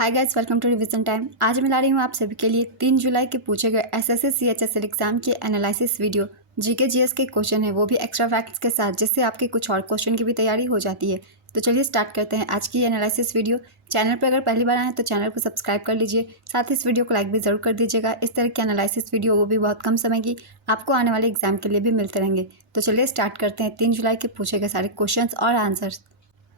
Hi guys, welcome to revision time. आज मैं ला रही हूँ आप सभी के लिए 3 जुलाई के पूछे गए एसएससी सीएचएसएल एग्जाम के एनालिसिस वीडियो। जीके जीएस के क्वेश्चन है, वो भी एक्स्ट्रा फैक्ट्स के साथ, जिससे आपके कुछ और क्वेश्चन की भी तैयारी हो जाती है। तो चलिए स्टार्ट करते हैं आज की एनालिसिस वीडियो। चैनल पर अगर पहली बार आए हैं तो चैनल को सब्सक्राइब कर लीजिए, साथ ही इस वीडियो को लाइक भी जरूर कर दीजिएगा। इस तरह की एनालिसिस वीडियो वो भी बहुत कम समय की आपको आने वाले एग्जाम के लिए भी मिलते रहेंगे। तो चलिए स्टार्ट करते हैं 3 जुलाई के पूछे गए सारे क्वेश्चन और आंसर्स।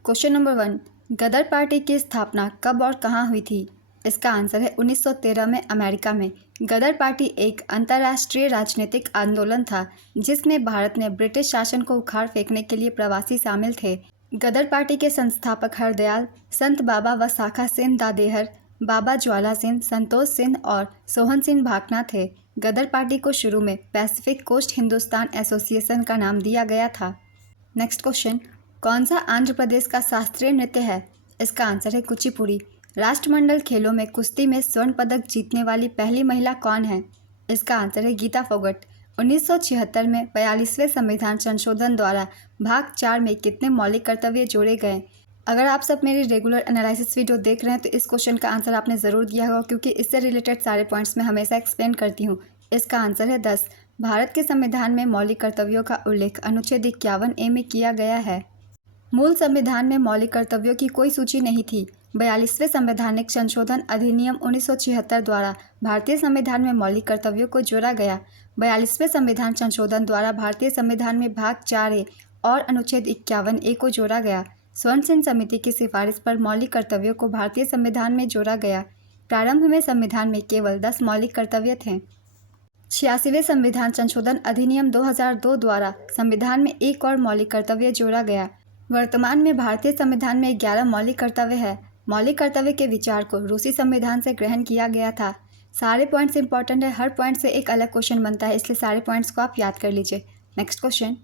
क्वेश्चन नंबर 1, गदर पार्टी की स्थापना कब और कहाँ हुई थी? इसका आंसर है 1913 में अमेरिका में। गदर पार्टी एक अंतर्राष्ट्रीय राजनीतिक आंदोलन था जिसमें भारत ने ब्रिटिश शासन को उखाड़ फेंकने के लिए प्रवासी शामिल थे। गदर पार्टी के संस्थापक हरदयाल, संत बाबा व शाखा सिंह दादेहर, बाबा ज्वाला सिंह, संतोष सिंह और सोहन सिंह भाकना थे। गदर पार्टी को शुरू में पैसिफिक कोस्ट हिंदुस्तान एसोसिएशन का नाम दिया गया था। नेक्स्ट क्वेश्चन, कौन सा आंध्र प्रदेश का शास्त्रीय नृत्य है? इसका आंसर है कुचिपुड़ी। राष्ट्रमंडल खेलों में कुश्ती में स्वर्ण पदक जीतने वाली पहली महिला कौन है? इसका आंसर है गीता फोगट। 1976 में 42वें संविधान संशोधन द्वारा भाग 4 में कितने मौलिक कर्तव्य जोड़े गए? अगर आप सब मेरी रेगुलर एनालिसिस वीडियो देख रहे हैं तो इस क्वेश्चन का आंसर आपने ज़रूर दिया होगा, क्योंकि इससे रिलेटेड सारे पॉइंट्स मैं हमेशा एक्सप्लेन करती हूँ। इसका आंसर है 10। भारत के संविधान में मौलिक कर्तव्यों का उल्लेख अनुच्छेद 51A में किया गया है। मूल संविधान में मौलिक कर्तव्यों की कोई सूची नहीं थी। 42वें संवैधानिक संशोधन अधिनियम 1976 द्वारा भारतीय संविधान में मौलिक कर्तव्यों को जोड़ा गया। 42वें संविधान संशोधन द्वारा भारतीय संविधान में भाग 4A और अनुच्छेद 51A को जोड़ा गया। स्वर्ण सिंह समिति की सिफारिश पर मौलिक कर्तव्यों को भारतीय संविधान में जोड़ा गया। प्रारंभ में संविधान में केवल 10 मौलिक कर्तव्य थे। 86वें संविधान संशोधन अधिनियम 2002 द्वारा संविधान में एक और मौलिक कर्तव्य जोड़ा गया। वर्तमान में भारतीय संविधान में 11 मौलिक कर्तव्य है। मौलिक कर्तव्य के विचार को रूसी संविधान से ग्रहण किया गया था। सारे पॉइंट्स इंपॉर्टेंट है, हर पॉइंट से एक अलग क्वेश्चन बनता है, इसलिए सारे पॉइंट्स को आप याद कर लीजिए। नेक्स्ट क्वेश्चन,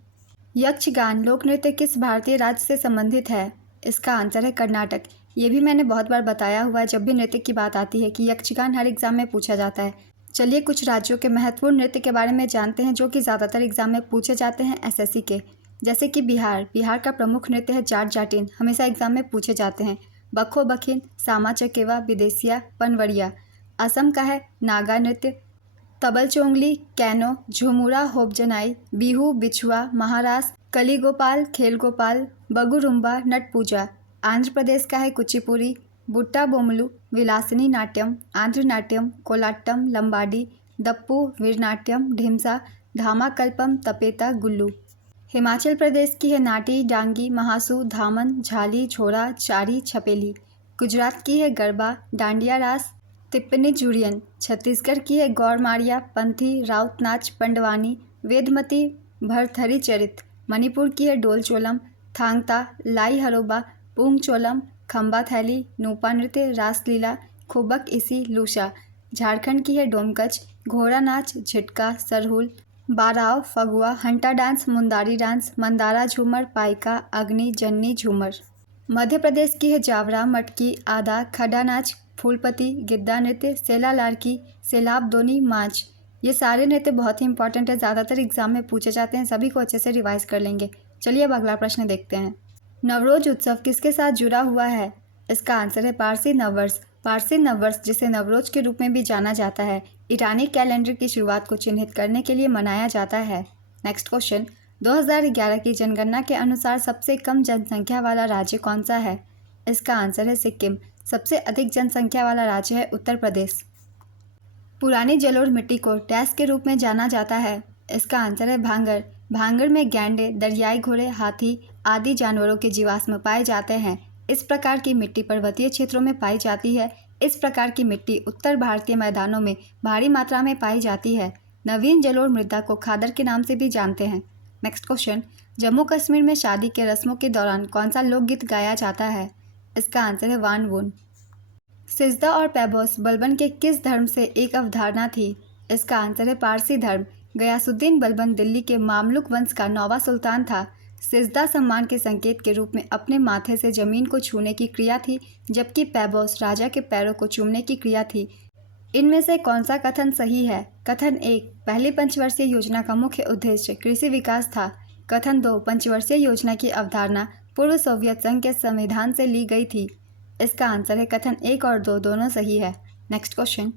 यक्षगान लोक नृत्य किस भारतीय राज्य से संबंधित है? इसका आंसर है कर्नाटक। ये भी मैंने बहुत बार बताया हुआ है जब भी नृत्य की बात आती है कि यक्षगान हर एग्जाम में पूछा जाता है। चलिए कुछ राज्यों के महत्वपूर्ण नृत्य के बारे में जानते हैं जो कि ज़्यादातर एग्जाम में पूछे जाते हैं एसएससी के। जैसे कि बिहार का प्रमुख नृत्य है जाट जाटिन, हमेशा एग्जाम में पूछे जाते हैं। बखो बखिन, सामा चकेवा, विदेसिया, पनवड़िया। असम का है नागा नृत्य, तबल चोंगली, कैनो, झुमुरा, होपजनाई, बिहू, बिछुआ। महाराष्ट्र कली गोपाल, खेल गोपाल, बगुरुम्बा, नट पूजा। आंध्र प्रदेश का है कुचिपुड़ी, बुट्टा बोमलू, विलासिनी नाट्यम, आंध्र नाट्यम, कोलाट्टम, लंबाडी, दप्पू, वीरनाट्यम, ढिमसा, धामाकल्पम, तपेता, गुल्लू। हिमाचल प्रदेश की है नाटी, डांगी, महासू, धामन, झाली, झोरा, चारी, छपेली। गुजरात की है गरबा, डांडिया रास, तिप्पनी जुड़ियन। छत्तीसगढ़ की है गौरमारिया, पंथी, राउत नाच, पंडवानी, वेदमती, भरथरी चरित। मणिपुर की है डोल चोलम, थांगता, लाई हरोबा, पूंग चोलम, खम्बा थैली, नूपा नृत्य, रासलीला, खुबक इसी, लूशा। झारखंड की है डोमकच, घोड़ा नाच, झिटका, सरहुल, बाराव, Phagua, hanta dance, Mundari dance, Mandhana झूमर, पाइका, अग्नि, जन्नी, झूमर। मध्य प्रदेश की है जावरा, मटकी, आधा, खड़ा नाच, फूलपति, गिद्दा नृत्य, सेला लाड़की, सेलाब दोनी, मांझ। ये सारे नृत्य बहुत ही इंपॉर्टेंट है, ज़्यादातर एग्जाम में पूछे जाते हैं, सभी को अच्छे से रिवाइज कर लेंगे। चलिए अब अगला प्रश्न देखते हैं। नवरोज उत्सव किसके साथ जुड़ा हुआ है? इसका आंसर है पारसी नववर्ष। पारसी नववर्ष, जिसे नवरोज के रूप में भी जाना जाता है, ईरानी कैलेंडर की शुरुआत को चिन्हित करने के लिए मनाया जाता है। नेक्स्ट क्वेश्चन, 2011 की जनगणना के अनुसार सबसे कम जनसंख्या वाला राज्य कौन सा है? इसका आंसर है सिक्किम। सबसे अधिक जनसंख्या वाला राज्य है उत्तर प्रदेश। पुरानी जलोढ़ मिट्टी को डैश के रूप में जाना जाता है? इसका आंसर है भांगर। भांगर में गैंडे, दरियाई घोड़े, हाथी आदि जानवरों के जीवाश्म पाए जाते हैं। इस प्रकार की मिट्टी पर्वतीय क्षेत्रों में पाई जाती है। इस प्रकार की मिट्टी उत्तर भारतीय मैदानों में भारी मात्रा में पाई जाती है। नवीन जलोढ़ मृदा को खादर के नाम से भी जानते हैं। नेक्स्ट क्वेश्चन, जम्मू कश्मीर में शादी के रस्मों के दौरान कौन सा लोकगीत गाया जाता है? इसका आंसर है वान वून। सिजदा और पैबोस बलबन के किस धर्म से एक अवधारणा थी? इसका आंसर है पारसी धर्म। गयासुद्दीन बलबन दिल्ली के मामलुक वंश का 9वां सुल्तान था। सिजदा सम्मान के संकेत के रूप में अपने माथे से जमीन को छूने की क्रिया थी, जबकि पैबोस राजा के पैरों को चूमने की क्रिया थी। इनमें से कौन सा कथन सही है? कथन 1, पहली पंचवर्षीय योजना का मुख्य उद्देश्य कृषि विकास था। कथन 2, पंचवर्षीय योजना की अवधारणा पूर्व सोवियत संघ के संविधान से ली गई थी। इसका आंसर है कथन 1 और 2 दोनों सही है। नेक्स्ट क्वेश्चन,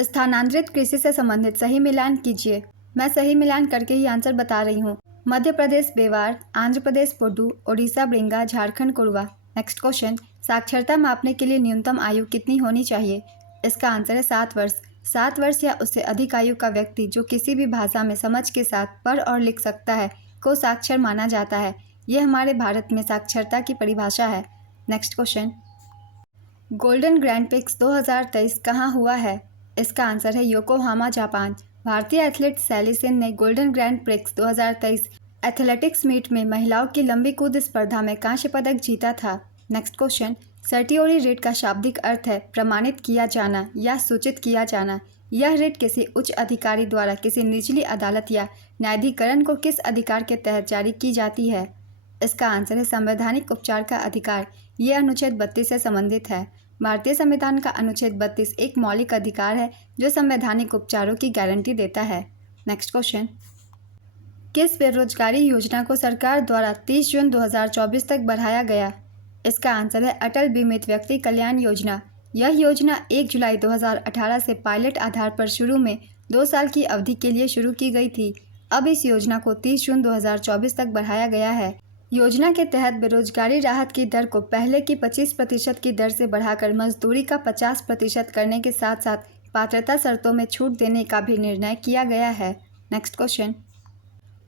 स्थानांतरित कृषि से संबंधित सही मिलान कीजिए। मैं सही मिलान करके ही आंसर बता रही हूँ। मध्य प्रदेश बेवार, आंध्र प्रदेश पोडू, ओडिशा ब्रिंगा, झारखंड कोरवा। नेक्स्ट क्वेश्चन, साक्षरता मापने के लिए न्यूनतम आयु कितनी होनी चाहिए? इसका आंसर है 7 वर्ष। 7 वर्ष या उससे अधिक आयु का व्यक्ति जो किसी भी भाषा में समझ के साथ पढ़ और लिख सकता है को साक्षर माना जाता है। यह हमारे भारत में साक्षरता की परिभाषा है। Next question, golden grand prix 2023 कहाँ हुआ है? इसका आंसर है योकोहामा, जापान। भारतीय एथलीट सैली सिंह ने golden grand prix 2023 athletics meet में महिलाओं की लंबी कूद स्पर्धा में कांस्य पदक जीता था। नेक्स्ट क्वेश्चन, सर्टियोरी रिट का शाब्दिक अर्थ है प्रमाणित किया जाना या सूचित किया जाना। यह रिट किसी उच्च अधिकारी द्वारा किसी निचली अदालत या न्यायाधिकरण को किस अधिकार के तहत जारी की जाती है? इसका आंसर है संवैधानिक उपचार का अधिकार। यह अनुच्छेद 32 से संबंधित है। भारतीय संविधान का अनुच्छेद 32 एक मौलिक अधिकार है जो संवैधानिक उपचारों की गारंटी देता है। नेक्स्ट क्वेश्चन, किस बेरोजगारी योजना को सरकार द्वारा 30 जून 2024 तक बढ़ाया गया? इसका आंसर है अटल बीमित व्यक्ति कल्याण योजना। यह योजना 1 जुलाई 2018 से पायलट आधार पर शुरू में 2 साल की अवधि के लिए शुरू की गई थी। अब इस योजना को 30 जून 2024 तक बढ़ाया गया है। योजना के तहत बेरोजगारी राहत की दर को पहले की 25% की दर से बढ़ाकर मजदूरी का 50% करने के साथ साथ पात्रता शर्तों में छूट देने का भी निर्णय किया गया है। नेक्स्ट क्वेश्चन,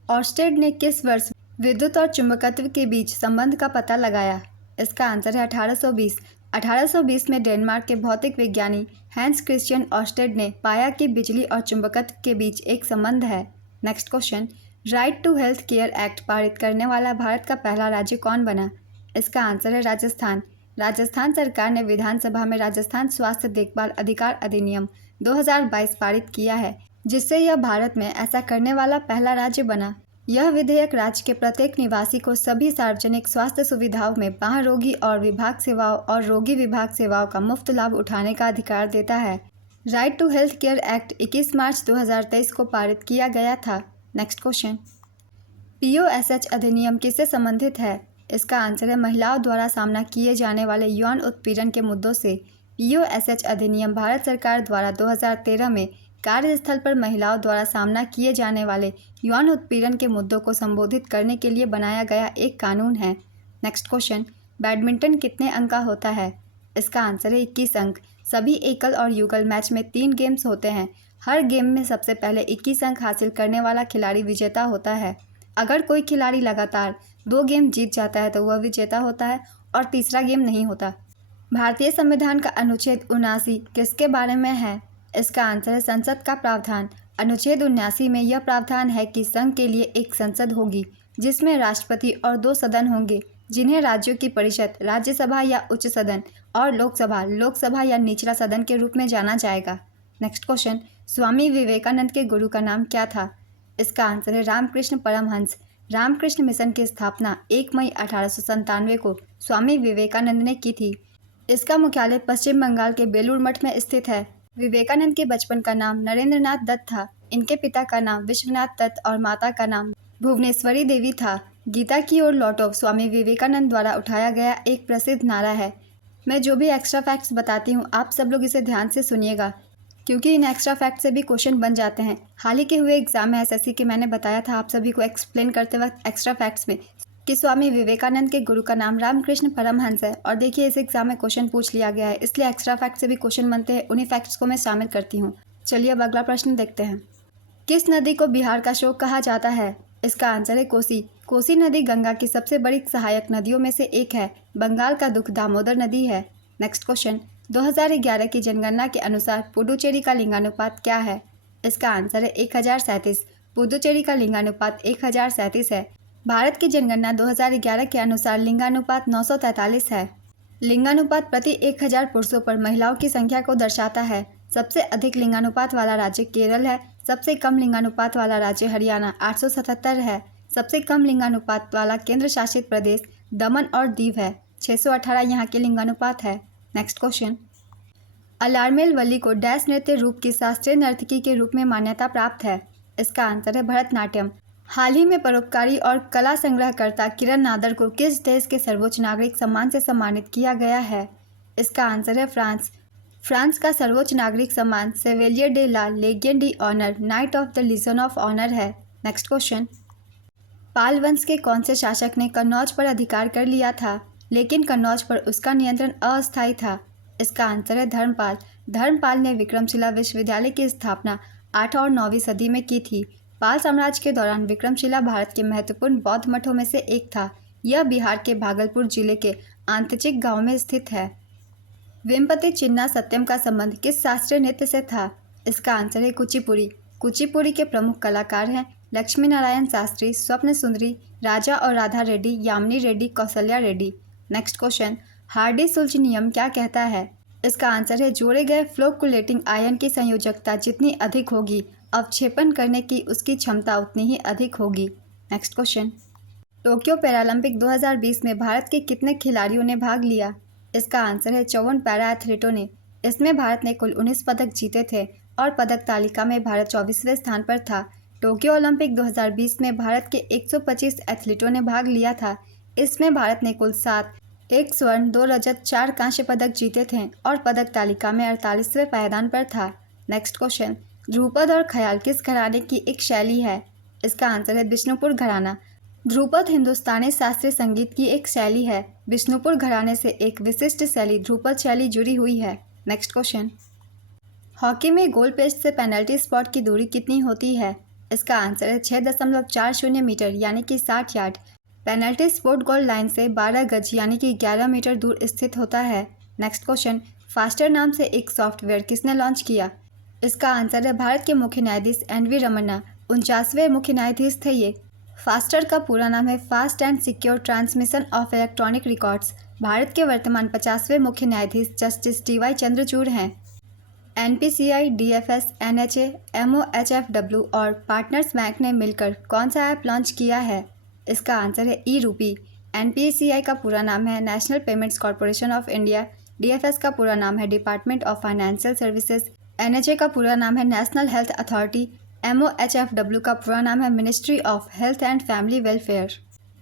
ऑर्स्टेड ने किस वर्ष विद्युत और चुंबकत्व के बीच संबंध का पता लगाया? इसका आंसर है 1820। 1820 में डेनमार्क के भौतिक विज्ञानी हैंस क्रिश्चियन ऑर्स्टेड ने पाया कि बिजली और चुंबकत्व के बीच एक संबंध है। Next question, right to health care act पारित करने वाला भारत का पहला राज्य कौन बना? इसका आंसर है राजस्थान। राजस्थान सरकार ने विधानसभा में राजस्थान स्वास्थ्य देखभाल अधिकार अधिनियम 2022 पारित किया है, जिससे यह भारत में ऐसा करने वाला पहला राज्य बना। यह विधेयक राज्य के प्रत्येक निवासी को सभी सार्वजनिक स्वास्थ्य सुविधाओं में महारोगी और विभाग सेवाओं और रोगी विभाग सेवाओं का मुफ्त लाभ उठाने का अधिकार देता है। Right to health care act 21 मार्च 2023 को पारित किया गया था। नेक्स्ट क्वेश्चन, POSH अधिनियम किससे संबंधित है? इसका आंसर है महिलाओं द्वारा सामना किए जाने वाले यौन उत्पीड़न के मुद्दों से। POSH अधिनियम भारत सरकार द्वारा 2013 में कार्यस्थल पर महिलाओं द्वारा सामना किए जाने वाले यौन उत्पीड़न के मुद्दों को संबोधित करने के लिए बनाया गया एक कानून है। नेक्स्ट क्वेश्चन, बैडमिंटन कितने अंक का होता है? इसका आंसर है 21 अंक। सभी एकल और युगल मैच में 3 गेम्स होते हैं। हर गेम में सबसे पहले 21 अंक हासिल करने वाला खिलाड़ी विजेता होता है। अगर कोई खिलाड़ी लगातार 2 गेम जीत जाता है तो वह विजेता होता है और तीसरा गेम नहीं होता। भारतीय संविधान का अनुच्छेद 79 किसके बारे में है? इसका आंसर है संसद का प्रावधान। अनुच्छेद 79 में यह प्रावधान है कि संघ के लिए एक संसद होगी जिसमें राष्ट्रपति और 2 सदन होंगे जिन्हें राज्यों की परिषद, राज्यसभा या उच्च सदन और लोकसभा या निचला सदन के रूप में जाना जाएगा। नेक्स्ट क्वेश्चन, स्वामी विवेकानंद के गुरु का नाम क्या था? इसका आंसर है रामकृष्ण परमहंस। रामकृष्ण मिशन की स्थापना 1 मई 1897 को स्वामी विवेकानंद ने की थी। इसका मुख्यालय पश्चिम बंगाल के बेलूर मठ में स्थित है। विवेकानंद के बचपन का नाम नरेंद्रनाथ दत्त था। इनके पिता का नाम विश्वनाथ दत्त और माता का नाम भुवनेश्वरी देवी था। गीता की ओर लौटो स्वामी विवेकानंद द्वारा उठाया गया एक प्रसिद्ध नारा है। मैं जो भी एक्स्ट्रा फैक्ट्स बताती हूँ आप सब लोग इसे ध्यान से सुनिएगा क्योंकि इन एक्स्ट्रा फैक्ट से भी क्वेश्चन बन जाते हैं। हाल ही के हुए एग्जाम में SSC के मैंने बताया था आप सभी को एक्सप्लेन करते वक्त एक्स्ट्रा फैक्ट्स में कि स्वामी विवेकानंद के गुरु का नाम रामकृष्ण परमहंस है। और देखिए इस एग्जाम में क्वेश्चन पूछ लिया गया है, इसलिए एक्स्ट्रा फैक्ट से भी क्वेश्चन बनते हैं। उन्हीं फैक्ट्स को मैं शामिल करती हूँ। चलिए अब अगला प्रश्न देखते हैं। किस नदी को बिहार का शोक कहा जाता है? इसका आंसर है कोसी। कोसी नदी गंगा की सबसे बड़ी सहायक नदियों में से एक है। बंगाल का दुख दामोदर नदी है। नेक्स्ट क्वेश्चन, 2011 की जनगणना के अनुसार पुडुचेरी का लिंगानुपात क्या है? इसका आंसर है 1037। पुडुचेरी का लिंगानुपात 1037 है। भारत की जनगणना 2011 के अनुसार लिंगानुपात 943 है। लिंगानुपात प्रति 1000 पुरुषों पर महिलाओं की संख्या को दर्शाता है। सबसे अधिक लिंगानुपात वाला राज्य केरल है। सबसे कम लिंगानुपात वाला राज्य हरियाणा 877 है। सबसे कम लिंगानुपात वाला केंद्र शासित प्रदेश दमन और दीव है। 618 यहाँ के लिंगानुपात है। नेक्स्ट क्वेश्चन, अलार्मेल वल्ली को डैश नृत्य रूप की शास्त्रीय नर्तकी के रूप में मान्यता प्राप्त है। इसका आंसर है भरतनाट्यम। हाल ही में परोपकारी और कला संग्रहकर्ता किरण नादर को किस देश के सर्वोच्च नागरिक सम्मान से सम्मानित किया गया है? इसका आंसर है फ्रांस। फ्रांस का सर्वोच्च नागरिक सम्मान Chevalier de la Legion d' Honneur knight of the legion of honour है। नेक्स्ट क्वेश्चन, पाल वंश के कौन से शासक ने कन्नौज पर अधिकार कर लिया था लेकिन कन्नौज पर उसका नियंत्रण अस्थायी था? इसका आंसर है धर्मपाल। धर्मपाल ने विक्रमशिला विश्वविद्यालय की स्थापना 8 और 9वीं सदी में की थी। पाल साम्राज्य के दौरान विक्रमशिला भारत के महत्वपूर्ण बौद्ध मठों में से एक था। यह बिहार के भागलपुर जिले के आंतचिक गांव में स्थित है। वेम्पति चिन्ना सत्यम का संबंध किस शास्त्रीय नृत्य से था? इसका आंसर है कुचिपुड़ी। कुचिपुड़ी के प्रमुख कलाकार हैं लक्ष्मी नारायण शास्त्री, स्वप्न सुंदरी, राजा और Radha Reddy, Yamini Reddy, Kaushalya Reddy. Next question, Hardy-Schultz नियम क्या कहता है? इसका आंसर है जोड़े गए फ्लोकुलेटिंग आयन की संयोजकता जितनी अधिक होगी अवक्षेपण करने की उसकी क्षमता उतनी ही अधिक होगी। नेक्स्ट क्वेश्चन, टोक्यो पैरालंपिक 2020 में भारत के कितने खिलाड़ियों ने भाग लिया? इसका आंसर है 54 पैरा एथलीटों ने। इसमें भारत ने कुल 19 पदक जीते थे और पदक तालिका में भारत 24वें स्थान पर था। टोक्यो ओलंपिक 2020 में भारत के 125 एथलीटों ने भाग लिया था। इसमें भारत ने कुल 7 1 स्वर्ण, 2 रजत, 4 कांस्य पदक जीते थे और पदक तालिका में 48वें पायदान पर था। नेक्स्ट क्वेश्चन, ध्रुपद और ख्याल किस घराने की एक शैली है? इसका आंसर है बिष्णुपुर घराना। ध्रुपद हिंदुस्तानी शास्त्रीय संगीत की एक शैली है। बिष्णुपुर घराने से एक विशिष्ट शैली ध्रुपद शैली जुड़ी हुई है। नेक्स्ट क्वेश्चन, हॉकी में गोल पोस्ट से पेनल्टी स्पॉट की दूरी कितनी होती है? इसका आंसर है 6.40 मीटर यानी कि 60 yard. Penalty spot goal line से 12 गज यानी कि 11 मीटर दूर स्थित होता है। नेक्स्ट क्वेश्चन, फास्टर नाम से एक सॉफ्टवेयर किसने लॉन्च किया? इसका आंसर है भारत के मुख्य न्यायाधीश NV रमन्ना। 49वें मुख्य न्यायाधीश थे ये। फास्टर का पूरा नाम है fast and secure transmission of electronic records. Bharat के वर्तमान 50वें मुख्य न्यायाधीश जस्टिस TY चंद्रचूड़ हैं। NPCI, DFS, NHA, MOHFW और पार्टनर्स बैंक ने मिलकर कौन सा ऐप लॉन्च किया है? इसका आंसर है ई-रूपी। NPCI का पूरा नाम है national payments corporation of India. DFS का पूरा नाम है department of financial services. NHA का पूरा नाम है नेशनल हेल्थ अथॉरिटी। MOHFW का पूरा नाम है Ministry of Health and Family Welfare.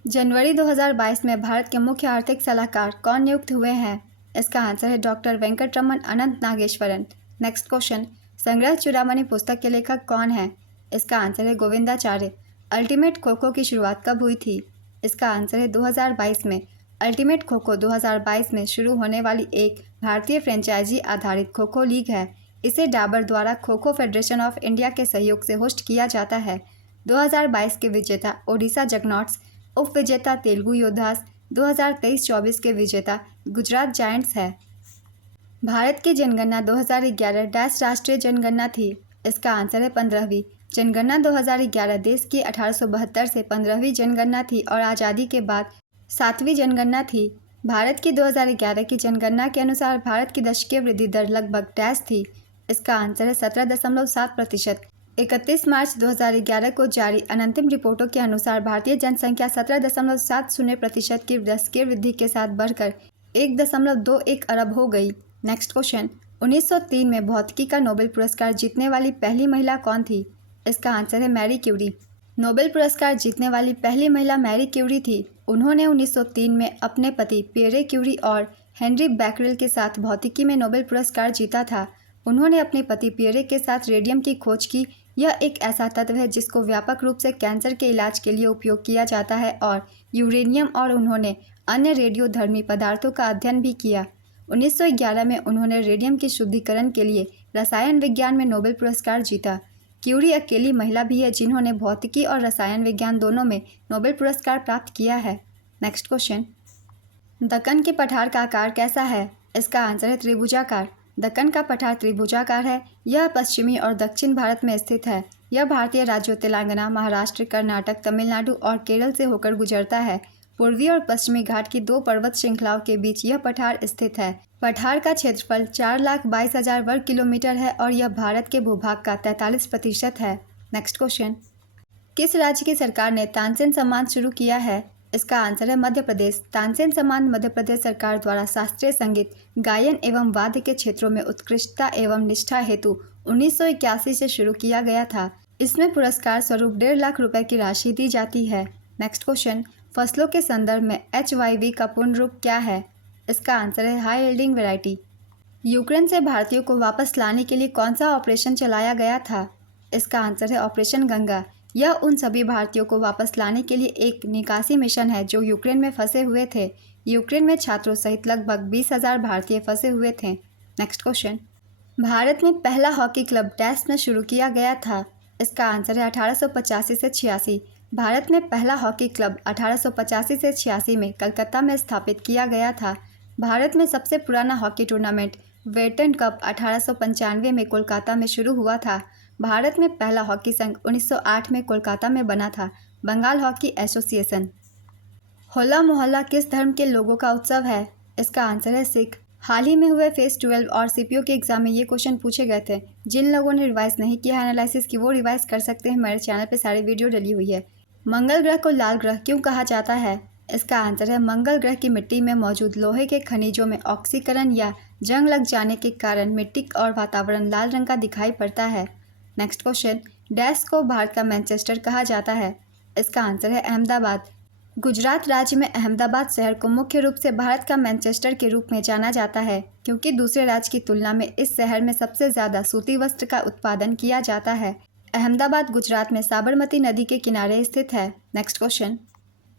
जनवरी 2022 में भारत के मुख्य आर्थिक सलाहकार कौन नियुक्त हुए हैं? इसका आंसर है डॉक्टर वेंकटरमन अनंत नागेश्वरन। नेक्स्ट क्वेश्चन, संग्रह चूड़ामणि पुस्तक के लेखक कौन है? इसका आंसर है गोविंदाचार्य। अल्टीमेट खो खो की शुरुआत कब हुई थी? इसका आंसर है 2022 में। अल्टीमेट खो खो 2022 में शुरू होने वाली एक भारतीय फ्रेंचाइजी आधारित खो खो लीग है। इसे डाबर द्वारा kho kho federation of India के सहयोग से होस्ट किया जाता है। 2022 के विजेता ओडिशा जगनॉट्स, उप विजेता तेलुगु योद्धास, 2023-24 के विजेता गुजरात जायंट्स है। भारत की जनगणना 2011 डैश राष्ट्रीय जनगणना थी। इसका आंसर है 15वीं। जनगणना 2011 देश की 1872 से 15वीं जनगणना थी और आज़ादी के बाद 7वीं जनगणना थी। भारत की 2011 की जनगणना के अनुसार भारत की दशकीय वृद्धि दर लगभग डैश थी। इसका आंसर है 17.7%। 31 मार्च 2011 को जारी अंतिम रिपोर्टों के अनुसार भारतीय जनसंख्या 17.70% की दशकीय वृद्धि के साथ बढ़कर 1.21 अरब हो गई। नेक्स्ट क्वेश्चन, 1903 में भौतिकी का नोबेल पुरस्कार जीतने वाली पहली महिला कौन थी? इसका आंसर है मैरी क्यूरी। नोबेल पुरस्कार जीतने वाली पहली महिला मैरी क्यूरी थी। उन्होंने 1903 में अपने पति पियरे क्यूरी और हेनरी बैकरेल के साथ भौतिकी में नोबेल पुरस्कार जीता था। उन्होंने अपने पति पियरे के साथ रेडियम की खोज की। यह एक ऐसा तत्व है जिसको व्यापक रूप से कैंसर के इलाज के लिए उपयोग किया जाता है, और यूरेनियम, और उन्होंने अन्य रेडियोधर्मी पदार्थों का अध्ययन भी किया। 1911 में उन्होंने रेडियम के शुद्धिकरण के लिए रसायन विज्ञान में नोबेल पुरस्कार जीता। क्यूरी अकेली महिला भी है जिन्होंने भौतिकी और रसायन विज्ञान दोनों में नोबेल पुरस्कार प्राप्त किया है। नेक्स्ट क्वेश्चन, दक्कन के पठार का आकार कैसा है? इसका आंसर है त्रिभुजाकार। दक्कन का पठार त्रिभुजाकार है। यह पश्चिमी और दक्षिण भारत में स्थित है। यह भारतीय राज्यों तेलंगाना, महाराष्ट्र, कर्नाटक, तमिलनाडु और केरल से होकर गुजरता है। पूर्वी और पश्चिमी घाट की 2 पर्वत श्रृंखलाओं के बीच यह पठार स्थित है। पठार का क्षेत्रफल 4,22,000 वर्ग किलोमीटर है और यह भारत के भूभाग का 43% है। नेक्स्ट क्वेश्चन, किस राज्य की सरकार ने तानसेन सम्मान शुरू किया है? इसका आंसर है मध्य प्रदेश। तानसेन सम्मान मध्य प्रदेश सरकार द्वारा शास्त्रीय संगीत, गायन एवं वाद्य के क्षेत्रों में उत्कृष्टता एवं निष्ठा हेतु 1981 से शुरू किया गया था। इसमें पुरस्कार स्वरूप 1.5 लाख रुपए की राशि दी जाती है। नेक्स्ट क्वेश्चन, फसलों के संदर्भ में HYV का पूर्ण रूप क्या है? इसका आंसर है हाई यील्डिंग वैरायटी। यूक्रेन से भारतीयों को वापस लाने के लिए कौन सा ऑपरेशन चलाया गया था? इसका आंसर है ऑपरेशन गंगा। यह उन सभी भारतीयों को वापस लाने के लिए एक निकासी मिशन है जो यूक्रेन में फंसे हुए थे। यूक्रेन में छात्रों सहित लगभग 20,000 भारतीय फंसे हुए थे। नेक्स्ट क्वेश्चन, भारत में पहला हॉकी क्लब डैश में शुरू किया गया था? इसका आंसर है 1885 से 86। भारत में पहला हॉकी क्लब 1885 से 86 में कलकत्ता में स्थापित किया गया था। भारत में सबसे पुराना हॉकी टूर्नामेंट वेटन कप 1895 में कोलकाता में शुरू हुआ था। भारत में पहला हॉकी संघ 1908 में कोलकाता में बना था, बंगाल हॉकी एसोसिएशन। होला मोहल्ला किस धर्म के लोगों का उत्सव है? इसका आंसर है सिख। हाल ही में हुए फेज 12 और सीपीओ के एग्जाम में ये क्वेश्चन पूछे गए थे। जिन लोगों ने रिवाइज नहीं किया है एनालिसिस की वो रिवाइज कर सकते हैं, मेरे चैनल पे सारी वीडियो डली हुई है। मंगल ग्रह को लाल ग्रह क्यों कहा जाता है? इसका आंसर है मंगल ग्रह की मिट्टी में मौजूद लोहे के खनिजों में ऑक्सीकरण या जंग लग जाने के कारण मिट्टी और वातावरण लाल रंग का दिखाई पड़ता है। नेक्स्ट क्वेश्चन, डैश को भारत का मैनचेस्टर कहा जाता है? इसका आंसर है अहमदाबाद। गुजरात राज्य में अहमदाबाद शहर को मुख्य रूप से भारत का मैनचेस्टर के रूप में जाना जाता है क्योंकि दूसरे राज्य की तुलना में इस शहर में सबसे ज़्यादा सूती वस्त्र का उत्पादन किया जाता है। अहमदाबाद गुजरात में साबरमती नदी के किनारे स्थित है। नेक्स्ट क्वेश्चन,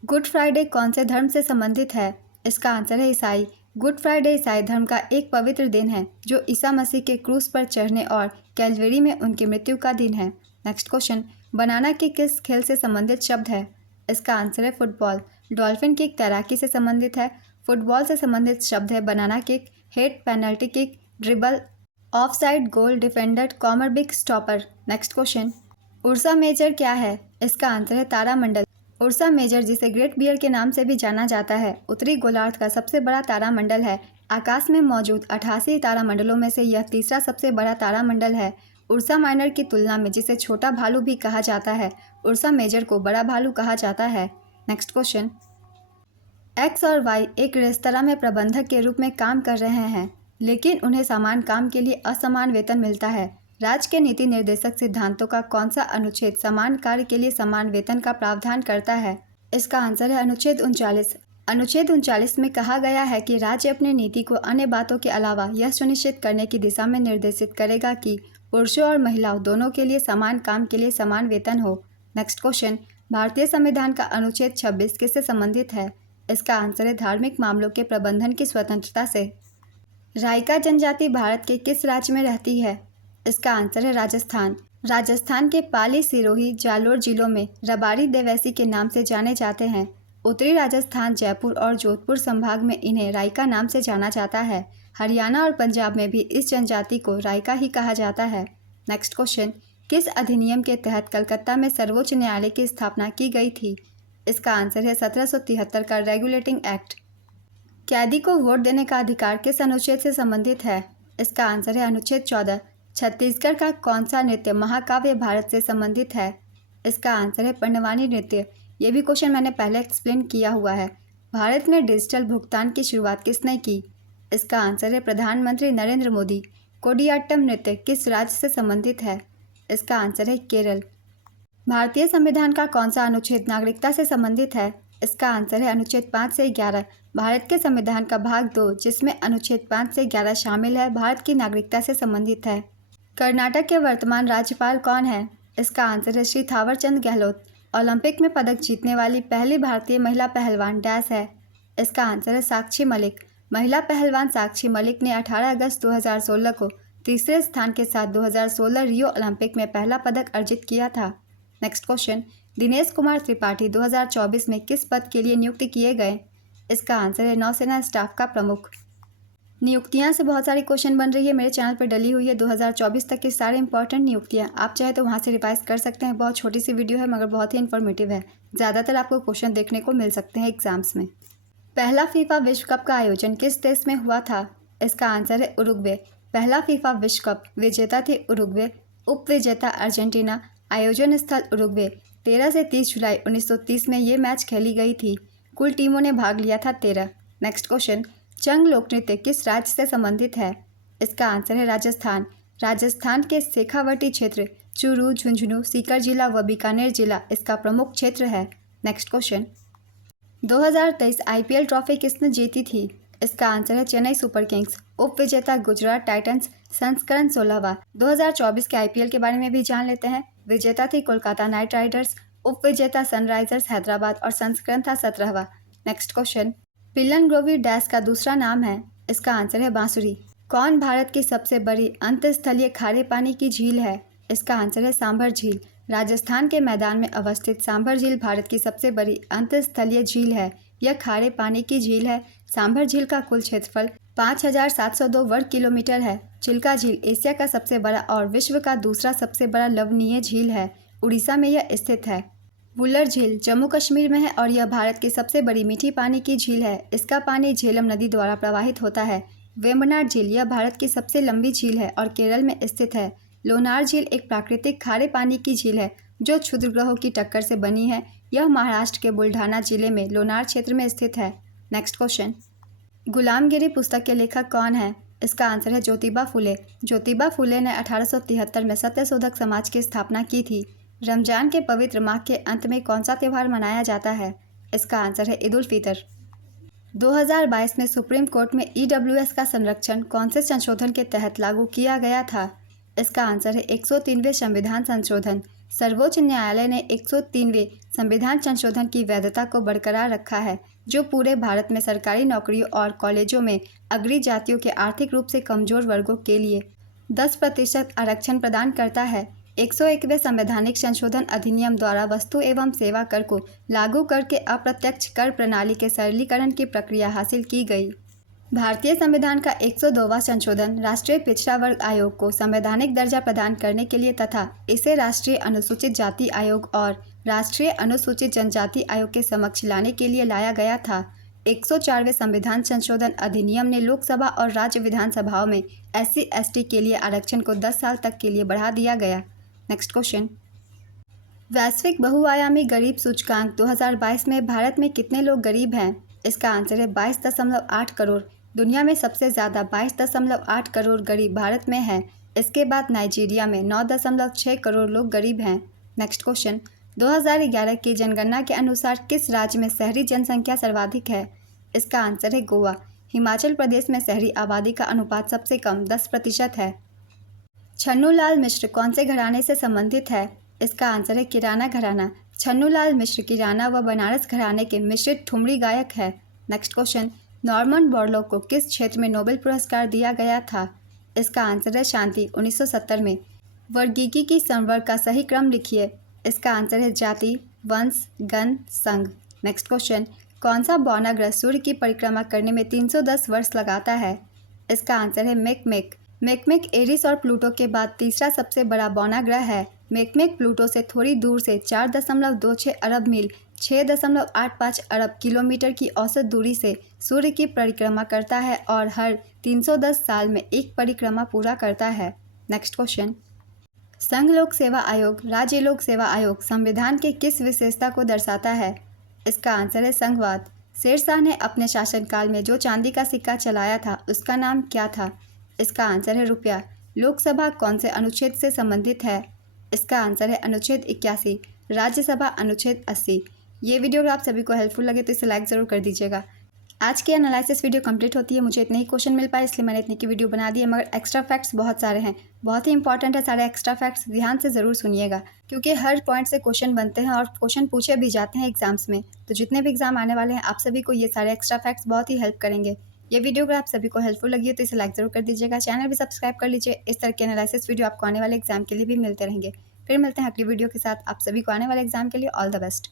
गुड फ्राइडे कौन से धर्म से संबंधित है? इसका आंसर है ईसाई। गुड फ्राइडे ईसाई धर्म का एक पवित्र दिन है जो ईसा मसीह के क्रूस पर चढ़ने और कैलवरी में उनकी मृत्यु का दिन है। नेक्स्ट क्वेश्चन, बनाना के किस खेल से संबंधित शब्द है? इसका आंसर है फुटबॉल। डॉल्फिन किक तैराकी से संबंधित है। फुटबॉल से संबंधित शब्द है banana kick, head, penalty kick, dribble, off side, goal, defender, corner, big stopper. Next question, Ursa Major क्या है? इसका आंसर है तारामंडल। उर्सा मेजर, जिसे ग्रेट बियर के नाम से भी जाना जाता है, उत्तरी गोलार्ध का सबसे बड़ा तारामंडल है। आकाश में मौजूद 88 तारामंडलों में से यह तीसरा सबसे बड़ा तारामंडल है। उर्सा माइनर की तुलना में जिसे छोटा भालू भी कहा जाता है, उर्सा मेजर को बड़ा भालू कहा जाता है। नेक्स्ट क्वेश्चन, एक्स और वाई एक रेस्तरां में प्रबंधक के रूप में काम कर रहे हैं लेकिन उन्हें समान काम के लिए असमान वेतन मिलता है। राज्य के नीति निर्देशक सिद्धांतों का कौन सा अनुच्छेद समान कार्य के लिए समान वेतन का प्रावधान करता है? इसका आंसर है अनुच्छेद 39। अनुच्छेद 39 में कहा गया है कि राज्य अपनी नीति को अन्य बातों के अलावा यह सुनिश्चित करने की दिशा में निर्देशित करेगा कि पुरुषों और महिलाओं दोनों के लिए समान काम के लिए समान वेतन हो। नेक्स्ट क्वेश्चन, भारतीय संविधान का अनुच्छेद 26 किससे संबंधित है? इसका आंसर है धार्मिक मामलों के प्रबंधन की स्वतंत्रता से। राइका जनजाति भारत के किस राज्य में रहती है? इसका आंसर है राजस्थान। राजस्थान के पाली, सिरोही, जालोर जिलों में रबारी देवैसी के नाम से जाने जाते हैं। उत्तरी राजस्थान, जयपुर और जोधपुर संभाग में इन्हें राइका नाम से जाना जाता है। हरियाणा और पंजाब में भी इस जनजाति को राइका ही कहा जाता है। नेक्स्ट क्वेश्चन, किस अधिनियम के तहत कलकत्ता में सर्वोच्च न्यायालय की स्थापना की गई थी? इसका आंसर है 1773 का रेगुलेटिंग एक्ट। कैदी को वोट देने का अधिकार किस अनुच्छेद से संबंधित है? इसका आंसर है अनुच्छेद 14। छत्तीसगढ़ का कौन सा नृत्य महाकाव्य भारत से संबंधित है? इसका आंसर है पंडवानी नृत्य। ये भी क्वेश्चन मैंने पहले एक्सप्लेन किया हुआ है। भारत में डिजिटल भुगतान की शुरुआत किसने की? इसका आंसर है प्रधानमंत्री नरेंद्र मोदी। कोडियाट्टम नृत्य किस राज्य से संबंधित है? इसका आंसर है केरल। भारतीय संविधान का कौन सा अनुच्छेद नागरिकता से संबंधित है? इसका आंसर है अनुच्छेद 5 से 11। भारत के संविधान का भाग 2 जिसमें अनुच्छेद 5 से 11 शामिल है भारत की नागरिकता से संबंधित है। कर्नाटक के वर्तमान राज्यपाल कौन है? इसका आंसर है श्री थावरचंद गहलोत। ओलंपिक में पदक जीतने वाली पहली भारतीय महिला पहलवान डैश है। इसका आंसर है साक्षी मलिक। महिला पहलवान साक्षी मलिक ने 18 अगस्त 2016 को तीसरे स्थान के साथ 2016 रियो ओलंपिक में पहला पदक अर्जित किया था। नेक्स्ट क्वेश्चन, दिनेश कुमार त्रिपाठी 2024 में किस पद के लिए नियुक्त किए गए? इसका आंसर है नौसेना स्टाफ का प्रमुख। नियुक्तियां से बहुत सारी क्वेश्चन बन रही है, मेरे चैनल पर डली हुई है 2024 तक की सारे इंपॉर्टेंट नियुक्तियां। आप चाहे तो वहां से रिवाइज कर सकते हैं। बहुत छोटी सी वीडियो है मगर बहुत ही इन्फॉर्मेटिव है। ज़्यादातर आपको क्वेश्चन देखने को मिल सकते हैं एग्जाम्स में। पहला फीफा विश्व कप का आयोजन किस देश में हुआ था? इसका आंसर है उरुग्वे। पहला फीफा विश्व कप विजेता थे उरुग्वे, उप विजेता अर्जेंटीना, आयोजन स्थल उरुग्वे। 13 से 30 जुलाई 1930 में ये मैच खेली गई थी। कुल टीमों ने भाग लिया था 13। नेक्स्ट क्वेश्चन, चंग लोक नृत्य किस राज्य से संबंधित है? इसका आंसर है राजस्थान। राजस्थान के शेखावटी क्षेत्र चूरू, झुंझुनू, सीकर जिला व बीकानेर जिला इसका प्रमुख क्षेत्र है। नेक्स्ट क्वेश्चन, 2023 आईपीएल ट्रॉफी किसने जीती थी? इसका आंसर है चेन्नई सुपर किंग्स। उप विजेता गुजरात टाइटंस, संस्करण 16वां। 2024 के आईपीएल के बारे में भी जान लेते हैं। विजेता थी कोलकाता नाइट राइडर्स, उप विजेता सनराइजर्स हैदराबाद और संस्करण था 17वां। नेक्स्ट क्वेश्चन, पिल्लन ग्रोवी डैश का दूसरा नाम है। इसका आंसर है बांसुरी। कौन भारत की सबसे बड़ी अंतस्थलीय खारे पानी की झील है। इसका आंसर है सांभर झील। राजस्थान के मैदान में अवस्थित सांभर झील भारत की सबसे बड़ी अंतस्थलीय झील है। यह खारे पानी की झील है। सांभर झील का कुल क्षेत्रफल 5,702 वर्ग किलोमीटर है। चिल्का झील एशिया का सबसे बड़ा और विश्व का दूसरा सबसे बड़ा लवणीय झील है। उड़ीसा में यह स्थित है। वुलर झील जम्मू कश्मीर में है और यह भारत की सबसे बड़ी मीठी पानी की झील है। इसका पानी झेलम नदी द्वारा प्रवाहित होता है। वेम्बनाड झील यह भारत की सबसे लंबी झील है और केरल में स्थित है। लोनार झील एक प्राकृतिक खारे पानी की झील है जो क्षुद्रग्रहों की टक्कर से बनी है। यह महाराष्ट्र के बुल्ढाना जिले में लोनार क्षेत्र में स्थित है। नेक्स्ट क्वेश्चन, गुलामगिरी पुस्तक के लेखक कौन है। इसका आंसर है ज्योतिबा फुले। ज्योतिबा फुले ने 1873 में सत्यशोधक समाज की स्थापना की थी। रमजान के पवित्र माह के अंत में कौन सा त्यौहार मनाया जाता है। इसका आंसर है ईद उल फितर। 2022 में सुप्रीम कोर्ट में ईडब्ल्यूएस का संरक्षण कौन से संशोधन के तहत लागू किया गया था। इसका आंसर है 103वें संविधान संशोधन। सर्वोच्च न्यायालय ने 103वें संविधान संशोधन की वैधता को बरकरार रखा है, जो पूरे भारत में सरकारी नौकरियों और कॉलेजों में अग्रणी जातियों के आर्थिक रूप से कमजोर वर्गों के लिए 10% आरक्षण प्रदान करता है। 101वें संवैधानिक संशोधन अधिनियम द्वारा वस्तु एवं सेवा कर को लागू करके अप्रत्यक्ष कर प्रणाली के सरलीकरण की प्रक्रिया हासिल की गई। भारतीय संविधान का 102वां संशोधन राष्ट्रीय पिछड़ा वर्ग आयोग को संवैधानिक दर्जा प्रदान करने के लिए तथा इसे राष्ट्रीय अनुसूचित जाति आयोग और राष्ट्रीय अनुसूचित जनजाति आयोग के समक्ष लाने के लिए लाया गया था। 104वें संविधान संशोधन अधिनियम ने लोकसभा और राज्य विधानसभाओं में SC/ST के लिए आरक्षण को 10 साल तक के लिए बढ़ा दिया गया। नेक्स्ट क्वेश्चन, वैश्विक बहुआयामी गरीब सूचकांक 2022 में भारत में कितने लोग गरीब हैं। इसका आंसर है 22.8 करोड़। दुनिया में सबसे ज़्यादा 22.8 करोड़ गरीब भारत में हैं। इसके बाद नाइजीरिया में 9.6 करोड़ लोग गरीब हैं। नेक्स्ट क्वेश्चन, 2011 की जनगणना के अनुसार किस राज्य में शहरी जनसंख्या सर्वाधिक है। इसका आंसर है गोवा। हिमाचल प्रदेश में शहरी आबादी का अनुपात सबसे कम 10% है। छन्नूलाल मिश्र कौन से घराने से संबंधित है। इसका आंसर है किराना घराना। छन्नूलाल मिश्र किराना व बनारस घराने के मिश्रित ठुमरी गायक है। नेक्स्ट क्वेश्चन, नॉर्मन बोरलॉग को किस क्षेत्र में नोबेल पुरस्कार दिया गया था। इसका आंसर है शांति 1970 में। वर्गीकी की संवर्ग का सही क्रम लिखिए। इसका आंसर है जाति, वंश, गण, संघ। नेक्स्ट क्वेश्चन, कौन सा बौना ग्रह सूर्य की परिक्रमा करने में 310 वर्ष लगाता है। इसका आंसर है मेकमेक। मेकमेक एरिस और प्लूटो के बाद तीसरा सबसे बड़ा बौना ग्रह है। मेकमेक प्लूटो से थोड़ी दूर से 4.26 अरब मील 6.85 अरब किलोमीटर की औसत दूरी से सूर्य की परिक्रमा करता है और हर 310 साल में एक परिक्रमा पूरा करता है। नेक्स्ट क्वेश्चन, संघ लोक सेवा आयोग, राज्य लोक सेवा आयोग संविधान के किस विशेषता को दर्शाता है। इसका आंसर है संघवाद। शेरशाह ने अपने शासनकाल में जो चांदी का सिक्का चलाया था उसका नाम क्या था। इसका आंसर है रुपया। लोकसभा कौन से अनुच्छेद से संबंधित है। इसका आंसर है अनुच्छेद 81। राज्यसभा अनुच्छेद 80। ये वीडियो अगर आप सभी को हेल्पफुल लगे तो इसे लाइक ज़रूर कर दीजिएगा। आज की एनालिसिस वीडियो कंप्लीट होती है। मुझे इतने ही क्वेश्चन मिल पाए इसलिए मैंने इतनी की वीडियो बना दी है, मगर एक्स्ट्रा फैक्ट्स बहुत सारे हैं, बहुत ही इंपॉर्टेंट है। सारे एक्स्ट्रा फैक्ट्स ध्यान से ज़रूर सुनिएगा क्योंकि हर पॉइंट से क्वेश्चन बनते हैं और क्वेश्चन पूछे भी जाते हैं एग्जाम्स में। तो जितने भी एग्जाम आने वाले हैं आप सभी को ये सारे एक्स्ट्रा फैक्ट्स बहुत ही हेल्प करेंगे। ये वीडियो अगर आप सभी को हेल्पफुल लगी हो तो इसे लाइक ज़रूर कर दीजिएगा। चैनल भी सब्सक्राइब कर लीजिए। इस तरह के एनालिसिस वीडियो आपको आने वाले एग्जाम के लिए भी मिलते रहेंगे। फिर मिलते हैं अगली वीडियो के साथ। आप सभी को आने वाले एग्जाम के लिए ऑल द बेस्ट।